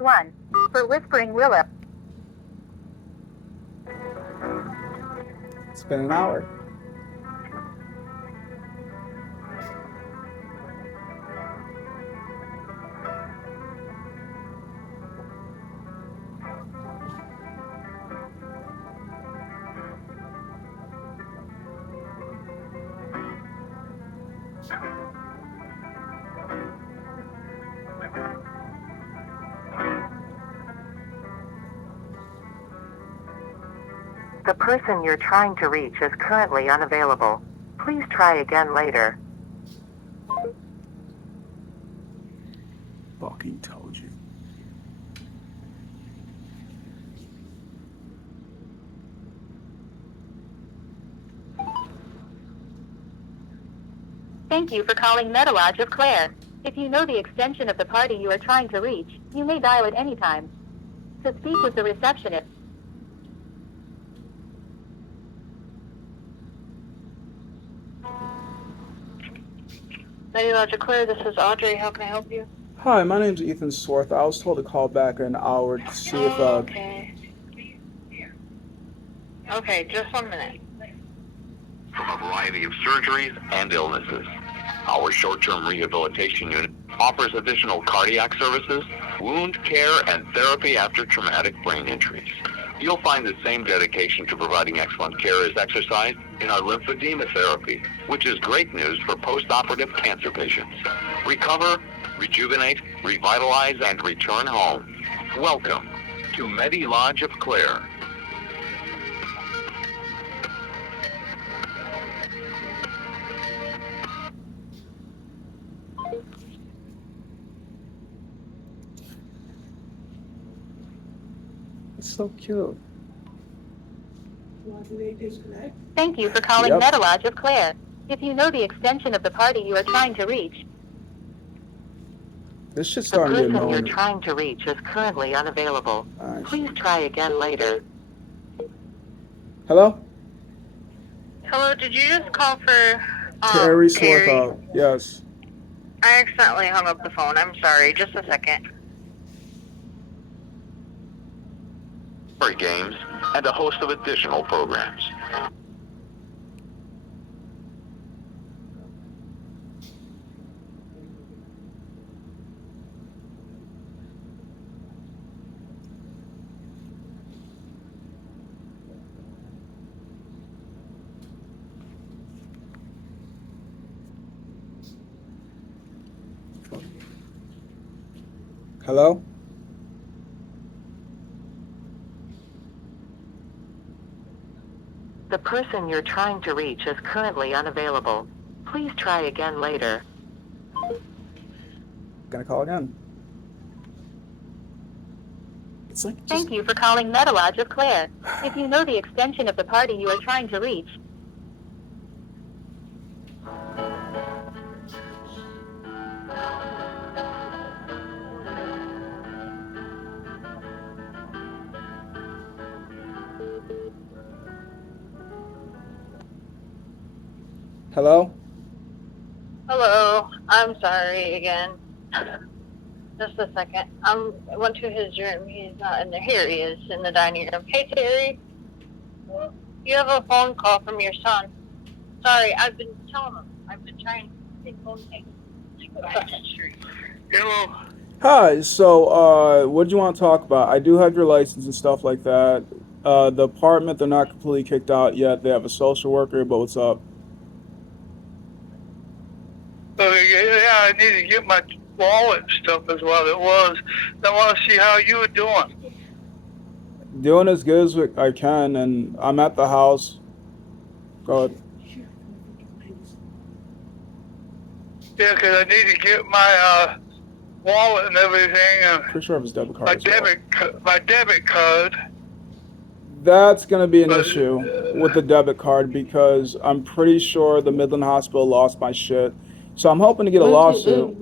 1. For Whispering Willow. It's been an hour. The person you're trying to reach is currently unavailable. Please try again later. Fucking told you. Thank you for calling Metalodge of Clare. If you know the extension of the party you are trying to reach, you may dial at any time. To speak with the receptionist. Metalodge of Clare, this is Audrey. How can I help you? Hi, my name's Ethan Swarth. I was told to call back in an hour to see if Okay. Okay, just 1 minute. From a variety of surgeries and illnesses. Our short-term rehabilitation unit offers additional cardiac services, wound care, and therapy after traumatic brain injuries. You'll find the same dedication to providing excellent care is exercised in our lymphedema therapy, which is great news for post-operative cancer patients. Recover, rejuvenate, revitalize, and return home. Welcome to Metalodge of Clare. it's so cute. Why do they disconnect? Thank you for calling Yep. Metalodge of Clare. If you know the extension of the party you are trying to reach, This shit's the starting to get person you're annoying. trying to reach is currently unavailable. Nice. Please try again later. Hello? Hello, did you just call for Terry Terry? Swarthout. Yes. I accidentally hung up the phone. I'm sorry. Just a second. Games, and a host of additional programs. Hello? The person you're trying to reach is currently unavailable. Please try again later. Gonna call again. It's like just... Thank you for calling Metalodge of Clare. If you know the extension of the party you are trying to reach, Hello? Hello. I'm sorry again. Just a second. I went to his room. He's not in there. Here he is in the dining room. Hey, Terry. You have a phone call from your son. Sorry, I've been telling him. I've been trying to take phone tape. Hello. Hi, so what do you want to talk about? I do have your license and stuff like that. The apartment, they're not completely kicked out yet. They have a social worker, but what's up? Yeah, I need to get my wallet and stuff is what it was. I want to see how you were doing. Doing as good as I can, and I'm at the house. Go ahead. Yeah, 'cause I need to get my wallet and everything, and Pretty sure I have his debit card my as well. my debit card. That's going to be an But, issue with the debit card because I'm pretty sure the Midland Hospital lost my shit. So I'm hoping to get a lawsuit.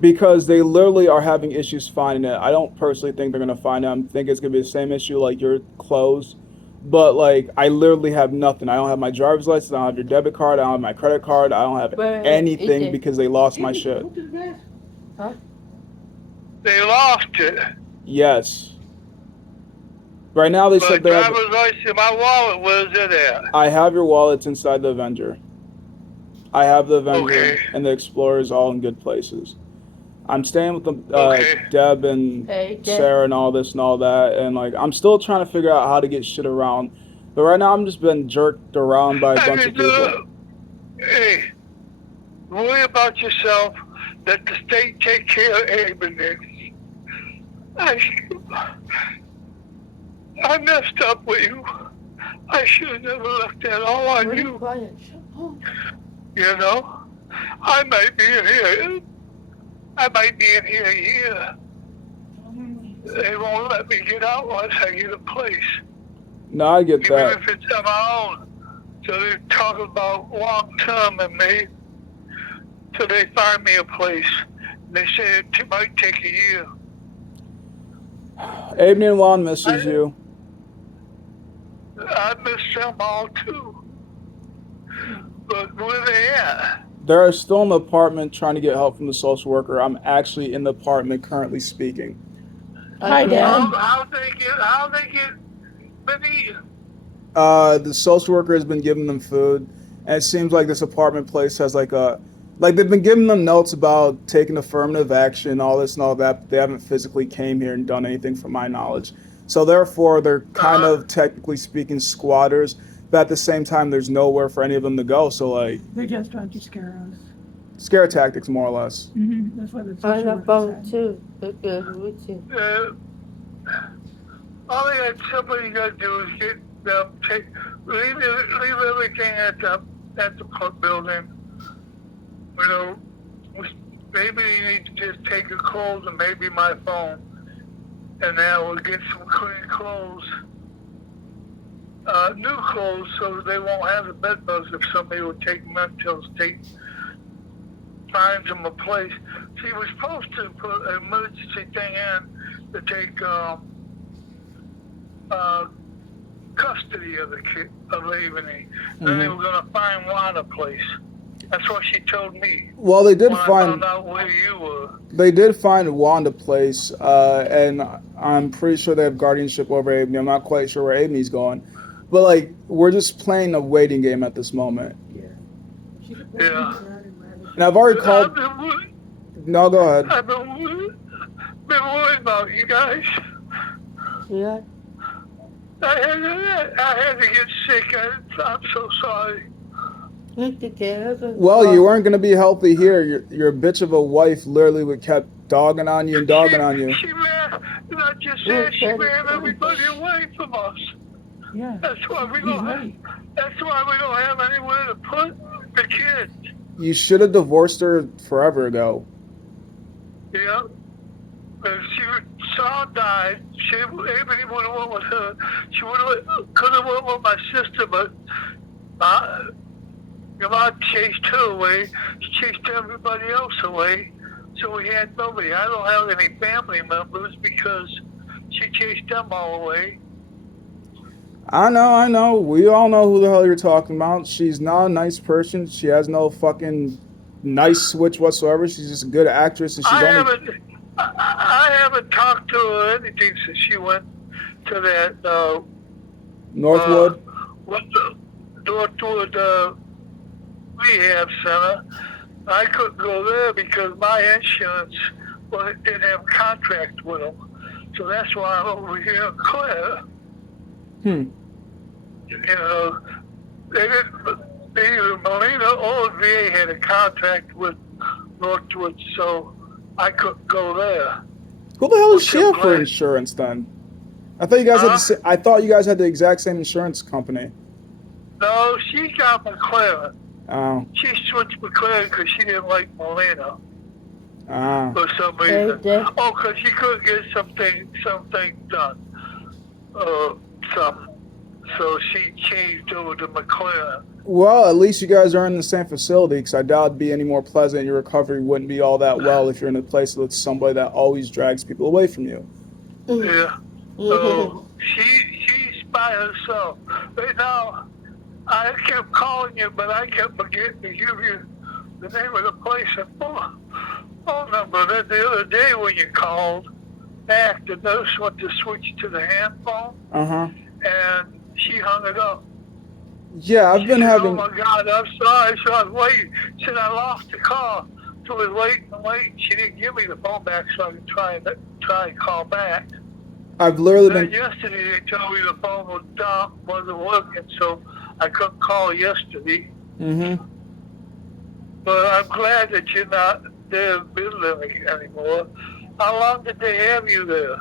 Because they literally are having issues finding it. I don't personally think they're going to find it. I think it's going to be the same issue like your clothes. But, like, I literally have nothing. I don't have my driver's license. I don't have your debit card. I don't have my credit card. I don't have anything because they lost my shit. Huh? They lost it. Yes. Right now they My said they have. driver's license, my wallet, where's it at? I have your wallets inside the Avenger. I have the Avenger Okay. and the Explorers all in good places. I'm staying with the Okay. Deb and Hey, Deb. Sarah and all this and all that, and like I'm still trying to figure out how to get shit around. But right now I'm just been jerked around by a bunch of people. Hey, worry about yourself. Let the state take care of everything. I messed up with you. I should have never left that all on What are you. quiet? Shut up. You know, I might be in here. I might be in here a year. They won't let me get out once I get a place, No, I get even that. if it's on my own. So they're talking about long term and me. So they find me a place. They say it might take a year. Abney and Juan misses you. I miss them all too. But where they at? They're still in the apartment trying to get help from the social worker. I'm actually in the apartment currently speaking. Hi, How, Deb. how they get been eating? The social worker has been giving them food, and it seems like this apartment place has like they've been giving them notes about taking affirmative action, all this and all that, but they haven't physically came here and done anything from my knowledge. So therefore, they're kind of technically speaking squatters, but at the same time, there's nowhere for any of them to go. So like, They're just trying to scare us. scare tactics, more or less. That's what the On social the worker phone said. too. Look good with you. All somebody got to do is get them, leave everything at the court building. You know, maybe you need to just take your clothes and maybe my phone, and then we'll get some clean clothes, new clothes, so they won't have the bed bugs if somebody would take them until the state finds them a place. See, we're supposed to put an emergency thing in to take custody of the kid, of Laveney. Then they were going to find Juan a place. That's what she told me. Well, they did when I find. found out where you were. They did find Wanda Place, and I'm pretty sure they have guardianship over Abney. I'm not quite sure where Abney's going. But, like, we're just playing a waiting game at this moment. Yeah. And I've already I've called... been worried, No, go ahead. I've been worried about you guys. Yeah. I had to get sick. I'm so sorry. Look together. Well, you weren't going to be healthy here. Your bitch of a wife literally kept dogging on you and dogging on you. She ran, not just that, she ran everybody away from us. Yeah. That's why we He's don't right. That's why we don't have anywhere to put the kids. You should have divorced her forever ago. Yeah. If Saul died, everybody would have went with her. She could have went with my sister, but your mom chased her away. She chased everybody else away. So we had nobody. I don't have any family members because she chased them all away. I know. We all know who the hell you're talking about. She's not a nice person. She has no fucking nice switch whatsoever. She's just a good actress, and she's I haven't talked to her or anything since she went to that Northwood. Northwood rehab center. I couldn't go there because my insurance didn't have a contract with them. So that's why I'm over here in Claire. You know, either Molina or VA had a contract with Northwood, so I couldn't go there. Who the hell is Which she I'm have for glad. insurance then? I thought you guys had I thought you guys had the exact same insurance company. No, she got McLaren. Oh. She switched McLaren because she didn't like Molina Ah. for some Hey, reason. Deb. Oh, because she couldn't get something done. So she changed over to McLaren. Well, at least you guys are in the same facility, because I doubt it'd be any more pleasant. Your recovery wouldn't be all that well if you're in a place with somebody that always drags people away from you. Yeah. So she's by herself. Right now, I kept calling you, but I kept forgetting to give you the name of the place. phone number. Then the other day when you called back, the nurse went to switch to the hand phone, and she hung it up. Yeah, I've She been said, having. "Oh my God, I'm sorry." So I was waiting. She said I lost the call. So I was waiting and waiting. She didn't give me the phone back, so I could try and call back. I've literally Then been. yesterday they told me the phone was down, wasn't working, so I couldn't call yesterday. But I'm glad that you're not there visiting anymore. How long did they have you there?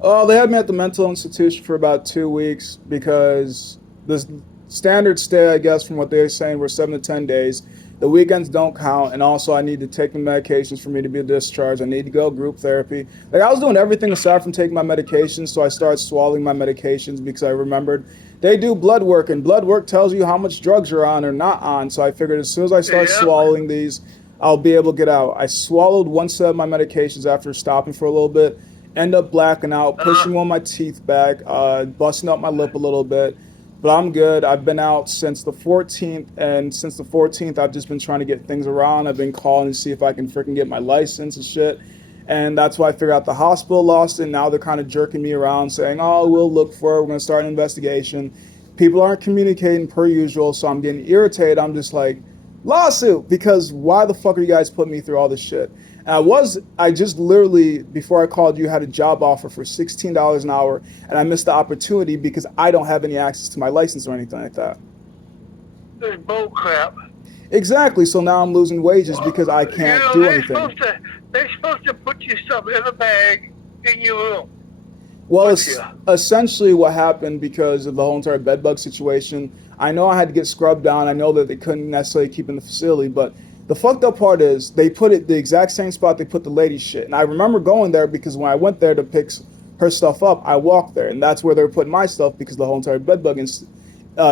Oh, they had me at the mental institution for about 2 weeks because the standard stay, I guess, from what they were saying, were 7 to 10 days. The weekends don't count, and also I need to take the medications for me to be discharged. I need to go group therapy. Like, I was doing everything aside from taking my medications, so I started swallowing my medications because I remembered they do blood work, and blood work tells you how much drugs you're on or not on. So I figured as soon as I start swallowing these, I'll be able to get out. I swallowed one set of my medications after stopping for a little bit, end up blacking out, pushing one of my teeth back, busting up my lip a little bit. But I'm good. I've been out since the 14th, and since the 14th, I've just been trying to get things around. I've been calling to see if I can freaking get my license and shit. And that's why I figured out the hospital lost it. Now they're kind of jerking me around saying, oh, we'll look for it. We're going to start an investigation. People aren't communicating per usual, so I'm getting irritated. I'm just like, lawsuit, because why the fuck are you guys putting me through all this shit? And I just literally, before I called you, had a job offer for $16 an hour, and I missed the opportunity because I don't have any access to my license or anything like that. This bull crap. Exactly, so now I'm losing wages because I can't do anything. They're supposed to put you stuff in a bag in your room. Well, essentially what happened because of the whole entire bedbug situation, I know I had to get scrubbed down. I know that they couldn't necessarily keep in the facility, but the fucked up part is they put it the exact same spot they put the lady's shit. And I remember going there because when I went there to pick her stuff up, I walked there, and that's where they were putting my stuff because of the whole entire bedbug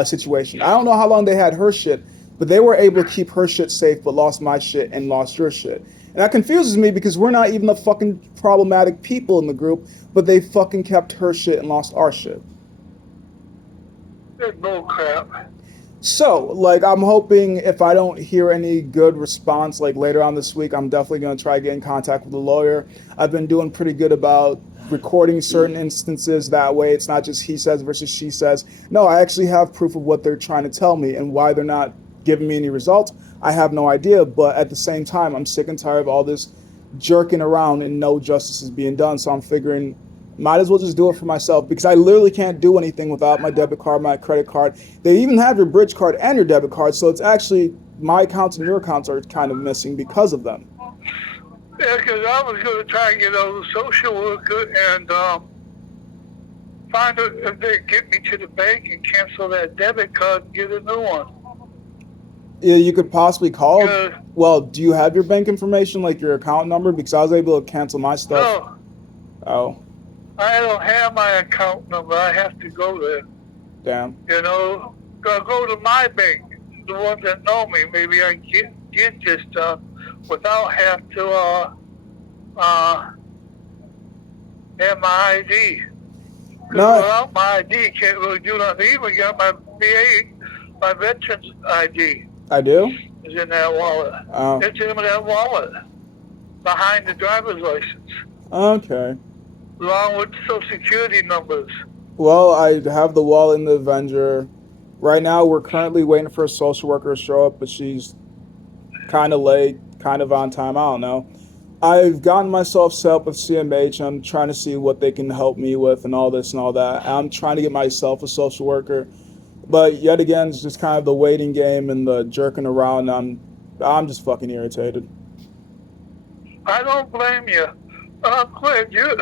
situation. I don't know how long they had her shit, but they were able to keep her shit safe, but lost my shit and lost your shit. And that confuses me because we're not even the fucking problematic people in the group, but they fucking kept her shit and lost our shit. This bull crap. So, like, I'm hoping if I don't hear any good response, like, later on this week, I'm definitely going to try to get in contact with a lawyer. I've been doing pretty good about recording certain instances. That way it's not just he says versus she says. No, I actually have proof of what they're trying to tell me, and why they're not giving me any results, I have no idea. But at the same time, I'm sick and tired of all this jerking around and no justice is being done. So I'm figuring might as well just do it for myself, because I literally can't do anything without my debit card, my credit card. They even have your bridge card and your debit card, so it's actually my accounts and your accounts are kind of missing because of them. Yeah, because I was going to try and get a social worker and find out if they get me to the bank and cancel that debit card and get a new one. Yeah, you could possibly call. Well, do you have your bank information, like your account number? Because I was able to cancel my stuff. No. Oh. I don't have my account number. I have to go there. Damn. You know, I'll go to my bank, the ones that know me. Maybe I can get this stuff without have to have my ID. No. Without my ID, can't really do nothing. I even got my VA, my veterans ID. I do? Is in that wallet. Oh. It's in that wallet behind the driver's license. Okay. Along with Social Security numbers. Well, I have the wallet in the Avenger. Right now, we're currently waiting for a social worker to show up, but she's kind of late, kind of on time. I don't know. I've gotten myself set up with CMH. I'm trying to see what they can help me with and all this and all that. I'm trying to get myself a social worker. But yet again, it's just kind of the waiting game and the jerking around. I'm just fucking irritated. I don't blame you. I'm glad you're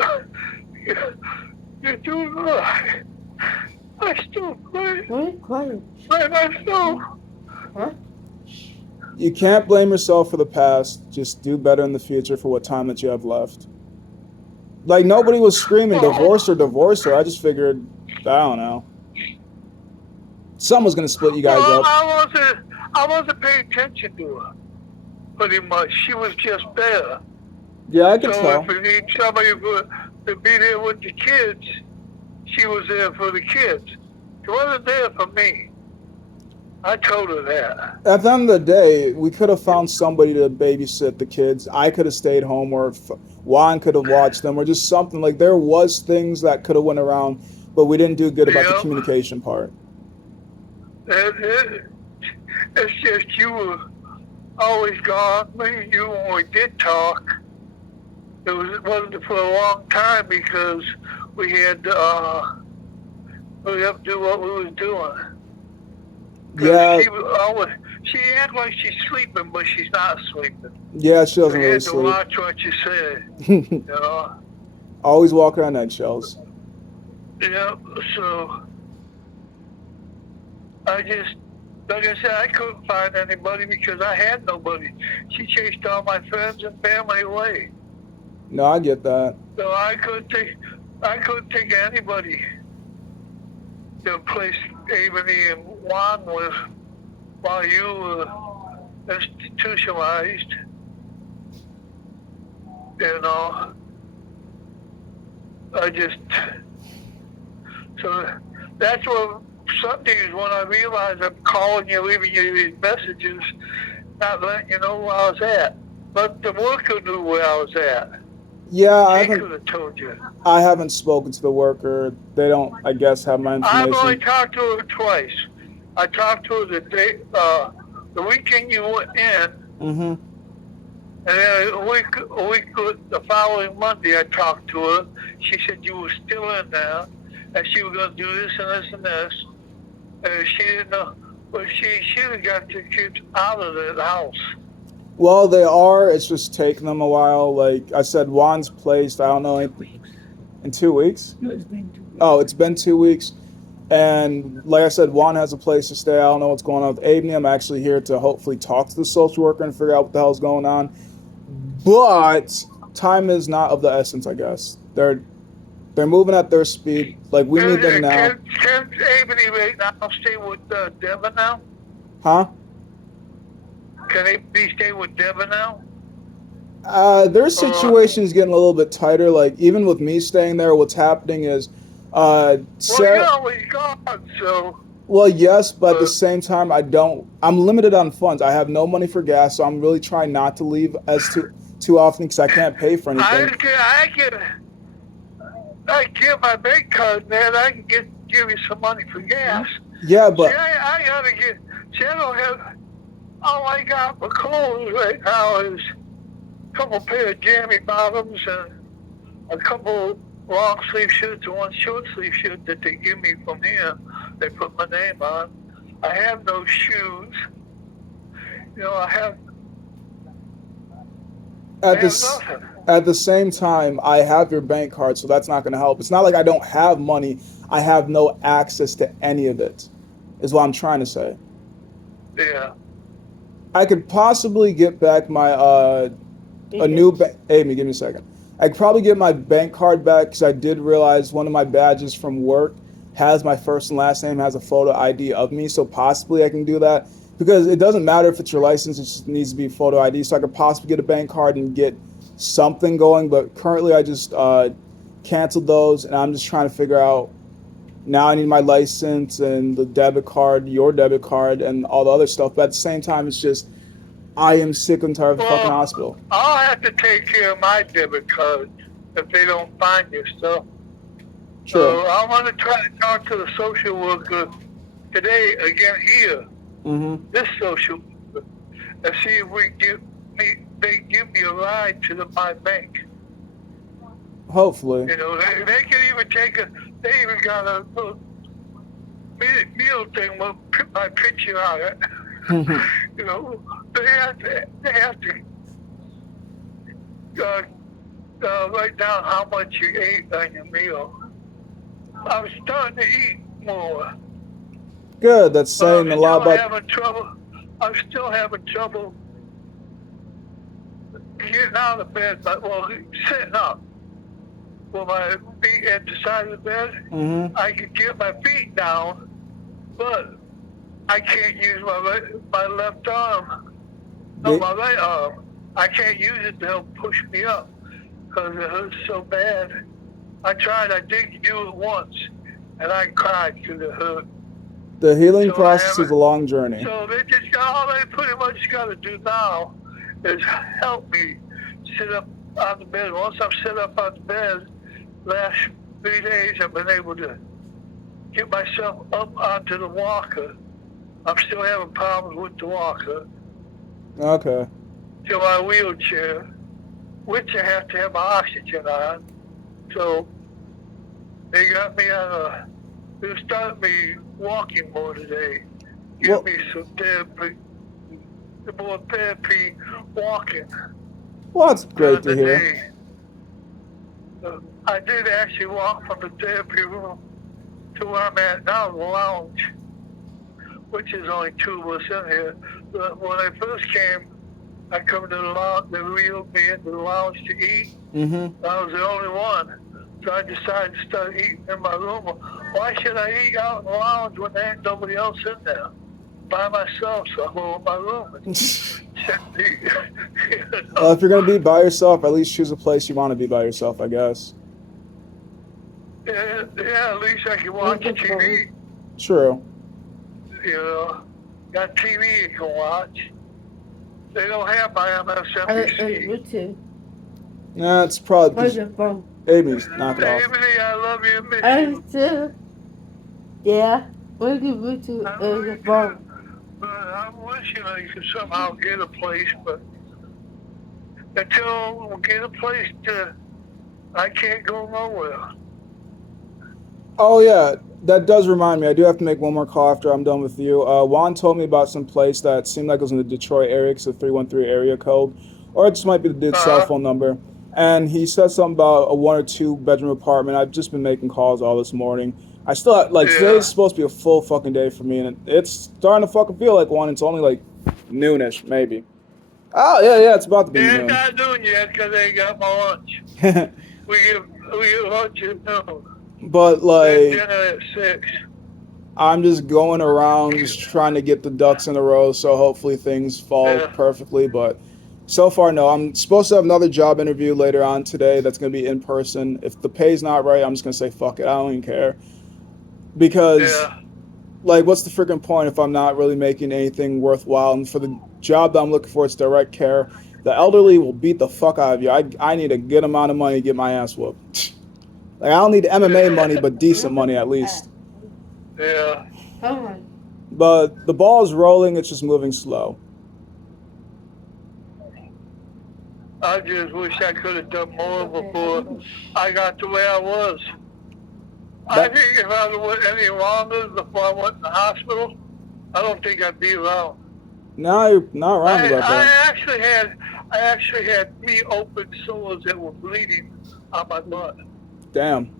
doing all right. I still blame. What? Quiet. Blame myself. Huh? You can't blame yourself for the past. Just do better in the future for what time that you have left. Like, nobody was screaming divorce her. I just figured, I don't know. Someone's gonna split you guys up. I wasn't paying attention to her. Pretty much, she was just there. Yeah, I can tell. So if you need somebody to be there with the kids, she was there for the kids. She wasn't there for me. I told her that. At the end of the day, we could have found somebody to babysit the kids. I could have stayed home, or Juan could have watched them, or just something. Like, there was things that could have went around, but we didn't do good about the Yep. communication part. It's just you were always gone. Me and you, when we did talk, it wasn't for a long time because we had we have to do what we was doing. 'Cause Yeah, she acts like she's sleeping, but she's not sleeping. yeah, she We doesn't really had to sleep. watch what you said, you know. Always walking on eggshells. Yeah, so I just, like I said, I couldn't find anybody because I had nobody. She chased all my friends and family away. No, I get that. So I couldn't take anybody to place Ebony and Juan with while you were institutionalized. You know, so that's what some days when I realize I'm calling you, leaving you these messages, not letting you know where I was at. But the worker knew where I was at. Yeah, He could have told you. I haven't spoken to the worker. They don't, I guess, have my I've only information. talked to her twice. I talked to her the weekend you went in, Mm-hmm. and then the following Monday I talked to her. She said you were still in there, and she was going to do this and this and this. And she didn't know, but she should have got the kids out of the house. Well, they are. It's just taking them a while. Like I said, Juan's placed, I don't know, in 2 weeks? No, it's been 2 weeks. Oh, it's been 2 weeks. And like I said, Juan has a place to stay. I don't know what's going on with Abney. I'm actually here to hopefully talk to the social worker and figure out what the hell's going on. But time is not of the essence, I guess. They're moving at their speed. Like, we need them now. Can Ebony right now stay with Devin now? Huh? Can Ebony stay with Devin now? Their situation's getting a little bit tighter. Like, even with me staying there, what's happening is, Well, Sarah. you're always gone, so. Well, yes, but at the same time, I'm limited on funds. I have no money for gas, so I'm really trying not to leave too often because I can't pay for anything. I get my bank card, man. I can give you some money for gas. Yeah, but See, I gotta get. See, I don't have. All I got for clothes right now is a couple pair of jammy bottoms and a couple long sleeve shirts and one short sleeve shirt that they give me from here. They put my name on. I have no shoes. You know, I have nothing. at the same time, I have your bank card, so that's not going to help. It's not like I don't have money. I have no access to any of it, is what I'm trying to say. Yeah. I could possibly get back my a new Amy, give me a second. I could probably get my bank card back because I did realize one of my badges from work has my first and last name, has a photo ID of me, so possibly I can do that. Because it doesn't matter if it's your license, it just needs to be photo ID. So I could possibly get a bank card and get something going. But currently I just canceled those, and I'm just trying to figure out, now I need my license and the debit card, your debit card, and all the other stuff. But at the same time, it's just, I am sick and tired of the fucking hospital. I'll have to take care of my debit card if they don't find your stuff. True. So I'm going to try to talk to the social worker today again here, this social worker, and see if they give me a ride to my bank. Hopefully. You know, they can even they even got a little meal thing with my picture on it. You know, they have to write down how much you ate on your meal. I'm starting to eat more. Good, that's saying a lot about... I'm still having trouble getting out of bed, sitting up. With my feet at the side of the bed, I can get my feet down, but I can't use my left arm. No, my right arm. I can't use it to help push me up because it hurts so bad. I tried. I did do it once, and I cried because it hurt. The healing So I process is haven't- a long journey. So they just got all they pretty much got to do now is help me sit up on the bed. Once I'm sit up on the bed, last 3 days I've been able to get myself up onto the walker. I'm still having problems with the walker. Okay. To my wheelchair, which I have to have my oxygen on. So they got me on they started me walking more today. Give Well- me some therapy, more therapy walking. Well, that's great to the hear. day. I did actually walk from the therapy room to where I'm at now, the lounge, which is only 2 of us in here. But when I first came, I come to the lounge, they wheeled me into the lounge to eat. Mm-hmm. I was the only one. So I decided to start eating in my room. Why should I eat out in the lounge when there ain't nobody else in there? By myself, so I go in my room and sit and eat. You know? Well, if you're gonna be by yourself, at least choose a place you want to be by yourself, I guess. Yeah, at least I can watch TV. True. You know, got TV you can watch. They don't have my MSNBC. Richard. Yeah, it's probably Where's because your phone? Amy's knock it off. Emily, I love you and miss I you. still. Yeah. Where's your Richard? I Where's really your do. phone? But I'm wishing I could somehow get a place, but until we get a place I can't go nowhere. Oh yeah, that does remind me. I do have to make one more call after I'm done with you. Juan told me about some place that seemed like it was in the Detroit area. It's a 313 area code, or it just might be the dude's cell phone number. And he said something about a 1 or 2 bedroom apartment. I've just been making calls all this morning. I still today's supposed to be a full fucking day for me, and it's starting to fucking feel like one. It's only like noonish, maybe. Oh yeah, it's about to be Yeah, noon. it's not noon yet because I ain't got my lunch. We get lunch at noon. But And like, dinner at 6. I'm just going around just trying to get the ducks in a row, so hopefully things fall Yeah. perfectly. But so far, no. I'm supposed to have another job interview later on today that's going to be in person. If the pay's not right, I'm just going to say fuck it. I don't even care. Because, Yeah. like, what's the freaking point if I'm not really making anything worthwhile? And for the job that I'm looking for, it's direct care. The elderly will beat the fuck out of you. I need a good amount of money to get my ass whooped. Like, I don't need MMA money, but decent money at least. Yeah. Come on. But the ball's rolling, it's just moving slow. I just wish I could have done more before I got to where I was. I think if I went any longer before I went to the hospital, I don't think I'd be around. No, you're not wrong about I that. actually had 3 open sores that were bleeding on my butt. Damn.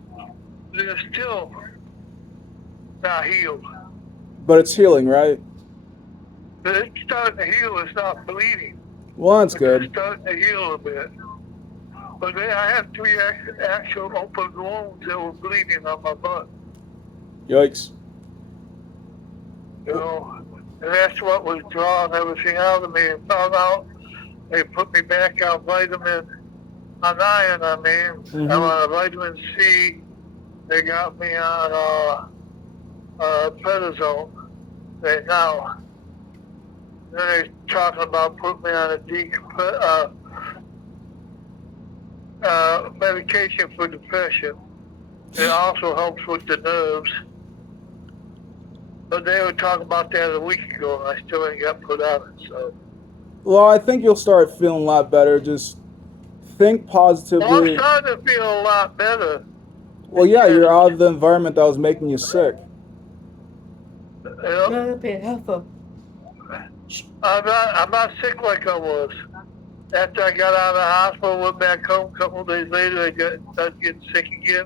They're still not healed. But it's healing, right? But it's starting to heal. It's not bleeding. Well, that's It's good. starting to heal a bit. But then I had 3 actual open wounds that were bleeding on my butt. Yikes. You know, and that's what was drawing everything out of me. And found out they put me back on vitamin, on iron, I mean. Mhm. I'm on vitamin C. They got me on prednisone right now. Then they're talking about putting me on a medication for depression. It also helps with the nerves. But they were talking about that a week ago, and I still ain't got put on it. So, Well, I think you'll start feeling a lot better. Just think well, I'm positively. starting to feel a lot better. Well, yeah, you're out of the environment that was making you sick. You know? You're being helpful. I'm not sick like I was. After I got out of the hospital, went back home. A couple of days later, I started getting sick again.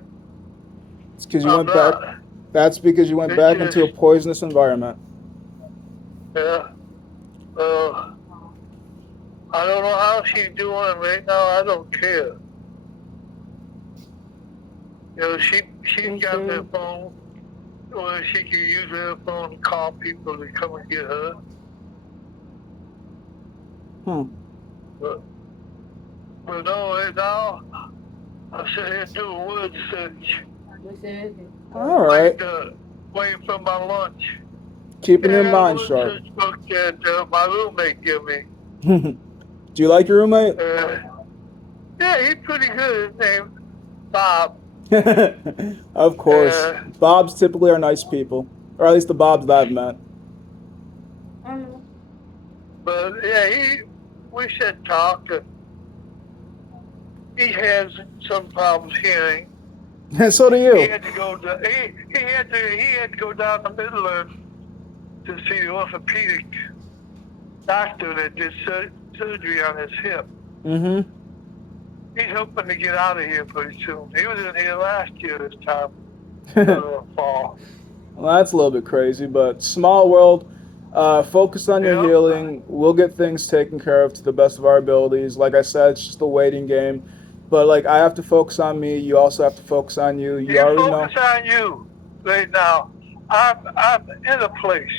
It's because you I'm went back. not. That's because you went It's back just- into a poisonous environment. Yeah. I don't know how she's doing right now. I don't care. You know, she's got that phone where she can use her phone to call people to come and get her. But no, right now, I sit here doing word search. What's it? All right. Waiting for my lunch. Keeping your Yeah, mind what's sharp. this book that my roommate gave me? Do you like your roommate? Yeah, he's pretty good. His name Bob. Of course. Bobs typically are nice people. Or at least the Bobs that I've met. But yeah, we should talk. He has some problems hearing. So do He you. had to go to he had to go down to Midland to see the orthopedic doctor that did surgery on his hip. Mm-hmm. He's hoping to get out of here pretty soon. He was in here last year this time. Fall. Well, that's a little bit crazy, but small world. Focus on your Yeah. healing. We'll get things taken care of to the best of our abilities. Like I said, it's just a waiting game. But like I have to focus on me. You also have to focus on you. You You already know. focus on you right now. I'm in a place.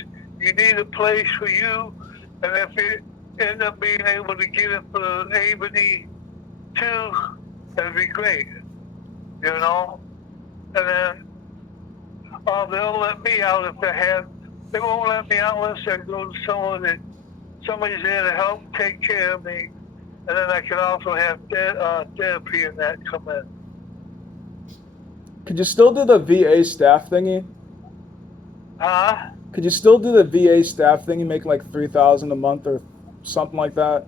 You need a place for you, and if you end up being able to get it for Ebony too, that'd be great. You know, and then they'll let me out if they have. They won't let me out unless I go to someone that somebody's there to help take care of me, and then I can also have therapy and that come in. Could you still do the VA staff thingy? Huh? Could you still do the VA staff thingy, making like $3,000 a month or something like that?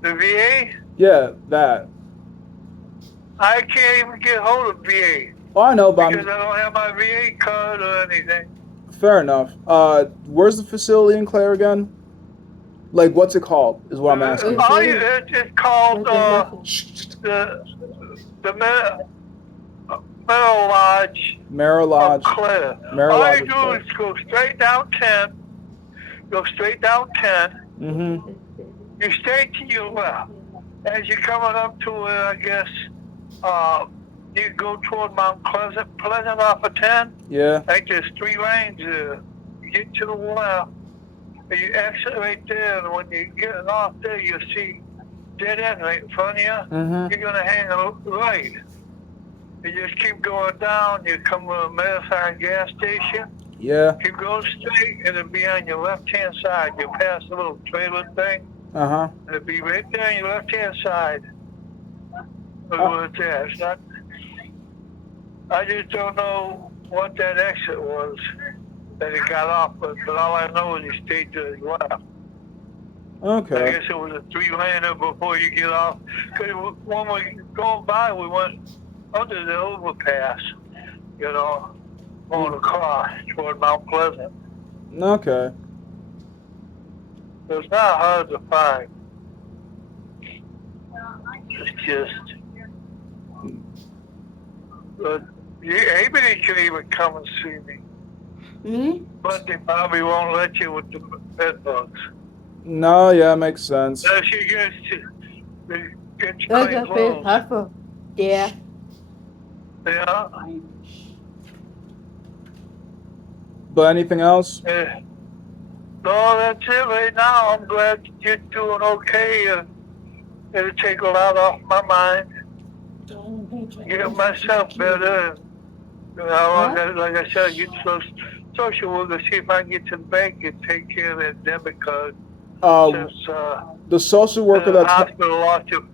The VA? Yeah, that. I can't even get hold of VA Oh, I know, but because I don't have my VA card or anything. fair enough. Where's the facility in Clare again? Like, what's it called? Is what I'm asking. It's called the Meadow Lodge Mara Lodge. of Clare. Mara All Lodge you of do Clare. is go straight down 10. Go straight down 10. Mm-hmm. You stay to your left. As you're coming up to where I guess you go toward Mount Pleasant off of 10. Yeah. I think there's 3 lanes there. You get to the left, and you exit right there, and when you're getting off there, you'll see dead end right in front of you. Mm-hmm. You're going to hang a right. You just keep going down, you come to a Marathon gas station, Yeah. keep going straight, and it'll be on your left-hand side. You'll pass the little trailer thing, Uh-huh. and it'll be right there on your left-hand side. Look where it's at. It's not, I just don't know what that exit was that it got off, but all I know is he stayed to his left. I Okay. guess it was a 3-laner before you get off. Because when we going by, we went under the overpass, you know, going across toward Mount Pleasant. Okay. So it's not hard to find. It's just, anybody can even come and see me, Me? but they probably won't let you with the bed bugs. No, yeah, makes sense. Unless you get you That's clean a bit clothes. helpful. Yeah. Yeah. But anything else? Yeah. No, that's it right now. I'm glad you're doing okay. It'll take a lot off my mind. Get myself better. And, you know, like I said, get social worker, see if I can get to the bank and take care of that debit card. Since The social worker the that's hospital lost you.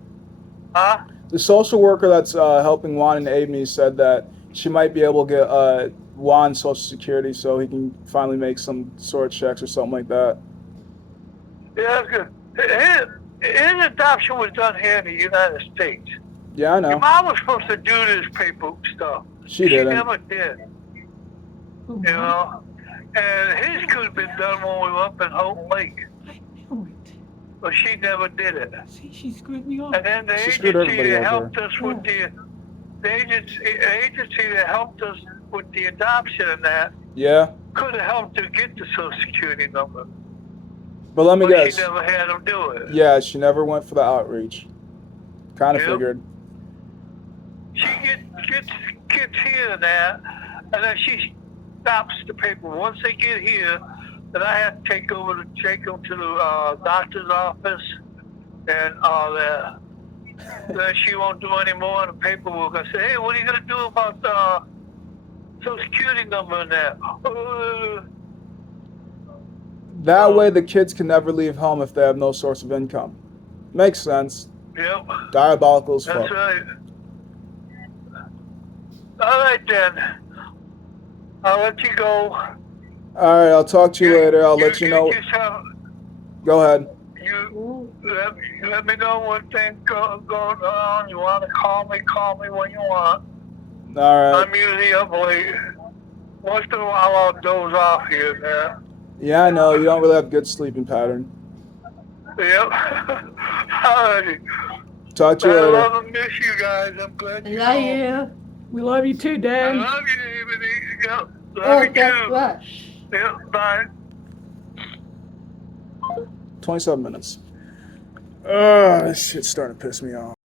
Huh? the social worker that's helping Juan and Amy said that she might be able to get Juan Social Security so he can finally make some sort of checks or something like that. Yeah, that's good. His adoption was done here in the United States. Yeah, I Your know. mom was supposed to do this paper stuff. She didn't. Never did. You know? And his could have been done when we were up in Houghton Lake. But she never did it. See, she screwed me up. And then the She screwed agency everybody that over. helped us with the agency that helped us with the adoption and that Yeah. could have helped her get the Social Security number. But let me But guess. she never had them do it. Yeah, she never went for the outreach. Kind of Yep. figured. She gets here and that, and then she stops the paper. Once they get here, then I have to take them to the doctor's office and all that. Then she won't do any more on the paperwork. I say, hey, what are you gonna do about Social Security number in there. That way, the kids can never leave home if they have no source of income. Makes sense. Yep. Diabolical as That's fuck. right. All right then. I'll let you go. All right, I'll talk to you later. I'll let you know. Go ahead. You let me know what things going on. You want to call me when you want. All right. I'm usually up late. Once in a while I'll doze off here and there. Yeah, I know. You don't really have a good sleeping pattern. Yep. Alrighty. Talk to you I later. love and miss you guys. I'm glad I you love called. you. We love you too, I Dan. love you, David. Yep. Love Oh, you guess too. what? Yep. Bye. 27 minutes. This shit's starting to piss me off.